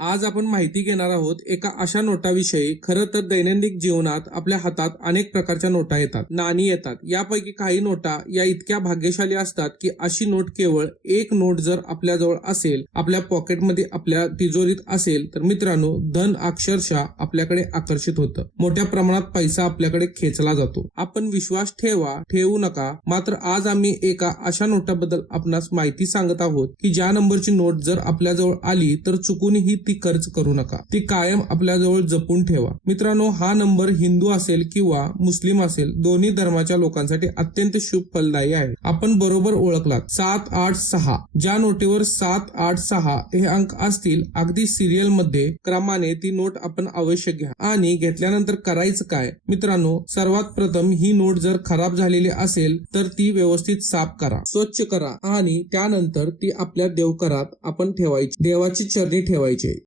आज आपण माहिती घेणार आहोत एका अशा नोटाविषयी. खरं तर दैनंदिन जीवनात आपल्या हातात अनेक प्रकारच्या नोटा येतात. नाणी येतात. यापैकी काही नोटा या इतक्या भाग्यशाली असतात की अशी नोट केवळ एक नोट जर आपल्याजवळ असेल आपल्या पॉकेटमध्ये आपल्या तिजोरीत असेल तर मित्रांनो धन अक्षरशः आपल्याकडे आकर्षित होतं. मोठ्या प्रमाणात पैसा आपल्याकडे खेचला जातो. आपण विश्वास ठेवा ठेवू नका. मात्र आज आम्ही एका अशा नोटाबद्दल आपणास माहिती सांगत आहोत की ज्या नंबरची नोट जर आपल्याजवळ आली तर चुकूनही ती खर्च करू नका. ती कायम आपल्याजवळ जपून ठेवा. मित्रांनो हा नंबर हिंदू असेल किंवा मुस्लिम असेल दोन्ही धर्माच्या लोकांसाठी अत्यंत शुभ फलदायी आहे. आपण बरोबर ओळखलात. सात आठ सहा. ज्या नोटेवर सात आठ सहा हे अंक असतील अगदी सिरियलमध्ये क्रमाने ती नोट आपण अवश्य घ्या. आणि घेतल्यानंतर करायचं काय? मित्रांनो सर्वात प्रथम ही नोट जर खराब झालेली असेल तर ती व्यवस्थित साफ करा. स्वच्छ करा. आणि त्यानंतर ती आपल्या देवकरात आपण ठेवायची देवाची चरणी ठेवायची.